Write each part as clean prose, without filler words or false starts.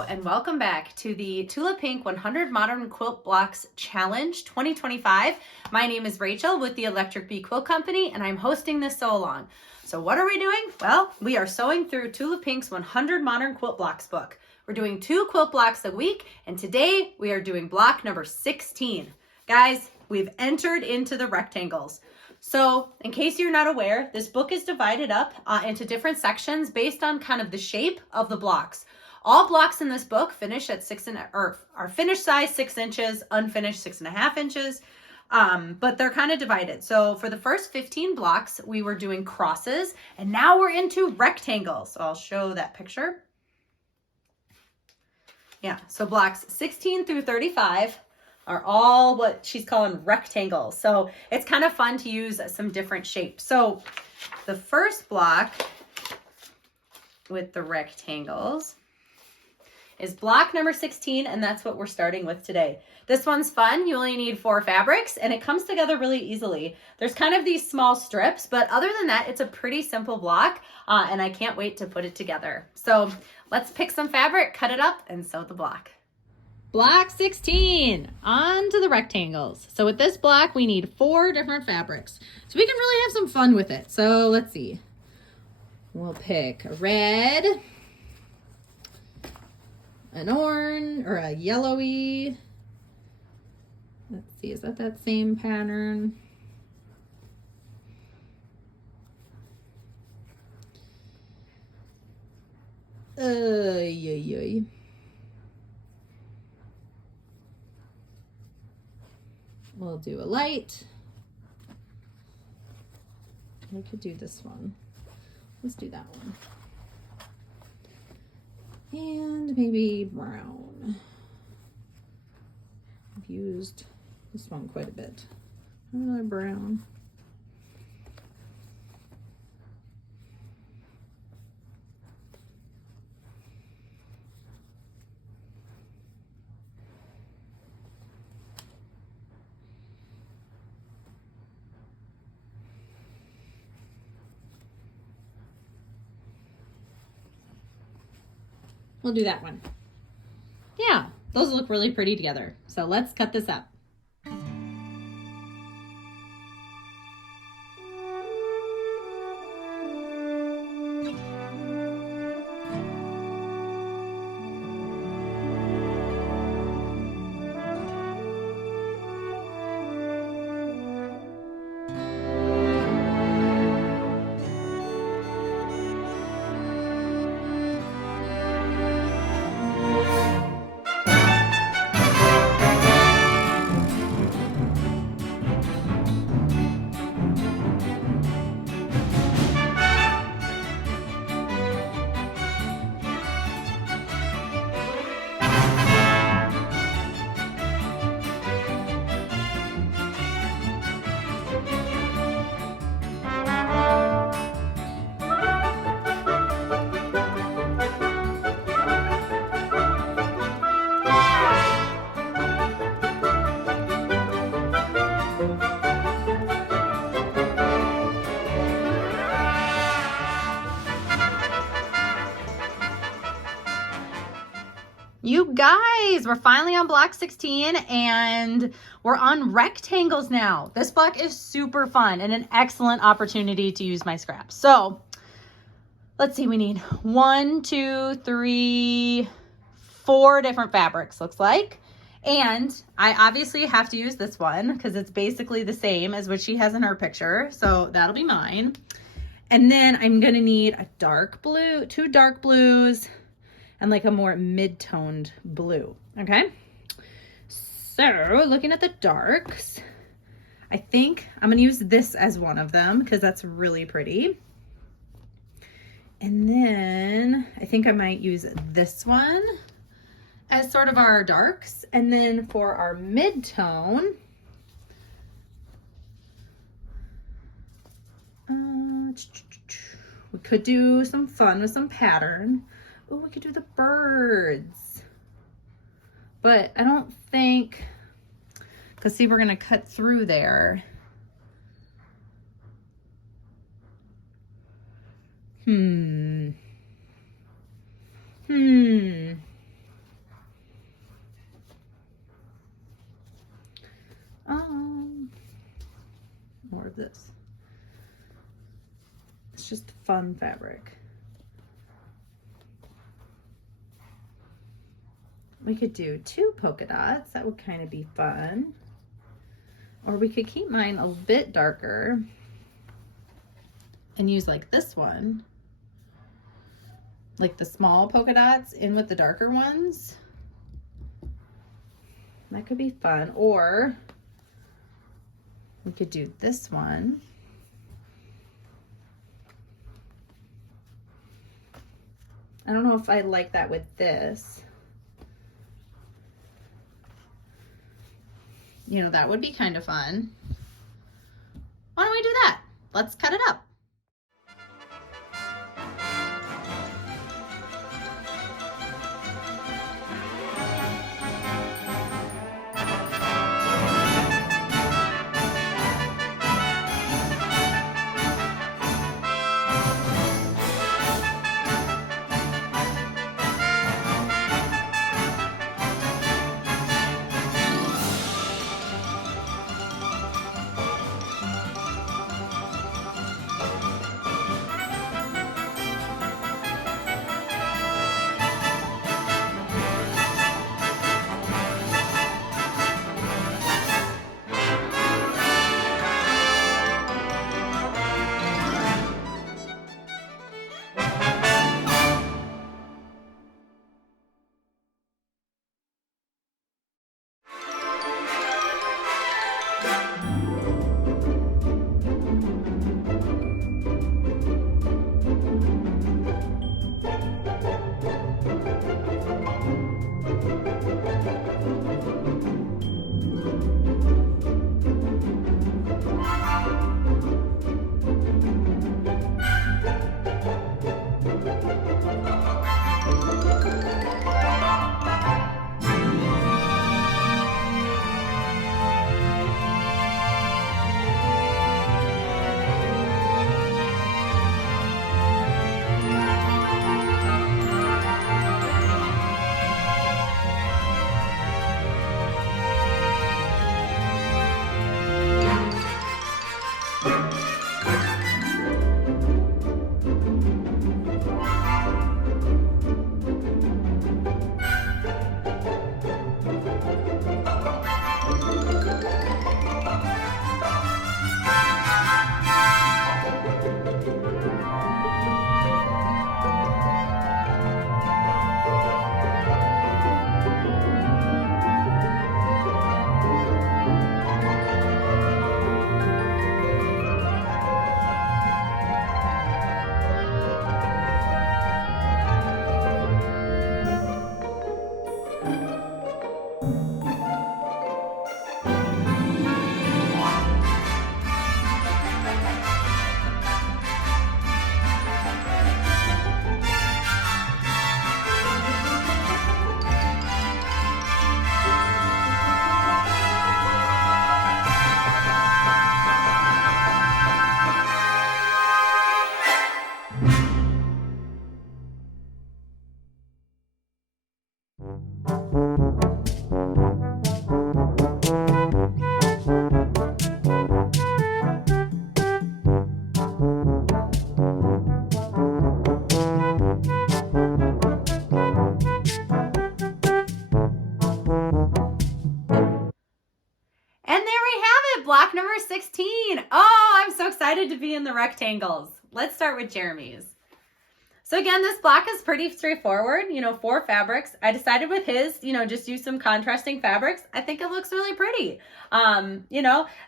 Hello and welcome back to the Tula Pink 100 Modern Quilt Blocks Challenge 2025. My name is Rachel with the Electric Bee Quilt Company and I'm hosting this sew along. So what are we doing? Well, we are sewing through Tula Pink's 100 Modern Quilt Blocks book. We're doing 2 quilt blocks a week and today we are doing block number 16. Guys, we've entered into the rectangles. So in case you're not aware, this book is divided up into different sections based on kind of the shape of the blocks. All blocks in this book finish at are finished size 6 inches, unfinished 6.5 inches, but they're kind of divided. So for the first 15 blocks, we were doing crosses, and now we're into rectangles. So I'll show that picture. Yeah, so blocks 16 through 35 are all what she's calling rectangles. So it's kind of fun to use some different shapes. So the first block with the rectangles is block number 16, and that's what we're starting with today. This one's fun. You only need 4 fabrics, and it comes together really easily. There's kind of these small strips, but other than that, it's a pretty simple block, and I can't wait to put it together. So let's pick some fabric, cut it up, and sew the block. Block 16, on to the rectangles. So with this block, we need 4 different fabrics. So we can really have some fun with it. So let's see. We'll pick a red, an orange, or a yellowy. Let's see, is that same pattern? Yay. We'll do a light. We could do this one. Let's do that one. And maybe brown. I've used this one quite a bit. Another brown. We'll do that one. Yeah, those look really pretty together. So let's cut this up. You guys, we're finally on block 16 and we're on rectangles now. This block is super fun and an excellent opportunity to use my scraps. So let's see, we need 1, 2, 3, 4 different fabrics, looks like. And I obviously have to use this one because it's basically the same as what she has in her picture. So that'll be mine. And then I'm gonna need a dark blue, 2 dark blues, and like a more mid-toned blue, okay? So looking at the darks, I think I'm gonna use this as one of them because that's really pretty. And then I think I might use this one as sort of our darks. And then for our mid-tone, we could do some fun with some pattern. Oh, we could do the birds. But I don't think, because see, we're gonna cut through there. of this. It's just fun fabric. We could do 2 polka dots. That would kind of be fun. Or we could keep mine a bit darker and use like this one, like the small polka dots in with the darker ones. That could be fun. Or we could do this one. I don't know if I like that with this. You know, that would be kind of fun. Why don't we do that? Let's cut it up. Block number 16. Oh, I'm so excited to be in the rectangles. Let's start with Jeremy's. So again, this block is pretty straightforward, 4 fabrics. I decided with his, just use some contrasting fabrics. I think it looks really pretty.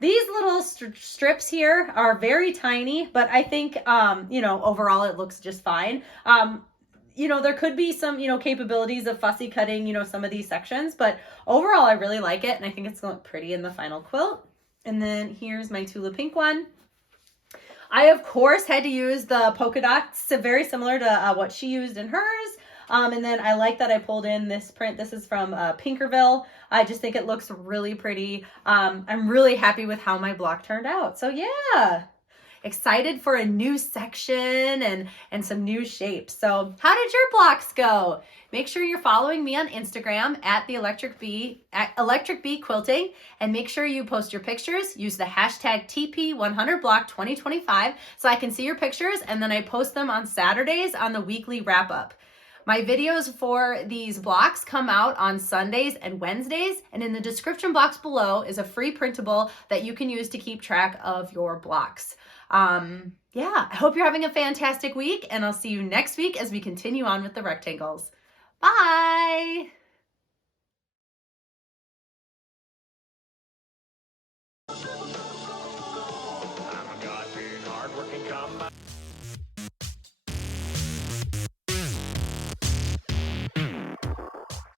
These little strips here are very tiny, but I think, overall it looks just fine. There could be some, capabilities of fussy cutting, some of these sections, but overall I really like it. And I think it's going to look pretty in the final quilt. And then here's my Tula pink one. I, of course, had to use the polka dots, so very similar to what she used in hers. And then I like that I pulled in this print. This is from Pinkerville. I just think it looks really pretty. I'm really happy with how my block turned out. So yeah. excited for a new section and some new shapes. So how did your blocks go? Make sure you're following me on Instagram at Electric Bee Quilting, and make sure you post your pictures. Use the hashtag TP100block2025 so I can see your pictures, and then I post them on Saturdays on the weekly wrap up. My videos for these blocks come out on Sundays and Wednesdays, and in the description box below is a free printable that you can use to keep track of your blocks. Yeah, I hope you're having a fantastic week, and I'll see you next week as we continue on with the rectangles. Bye!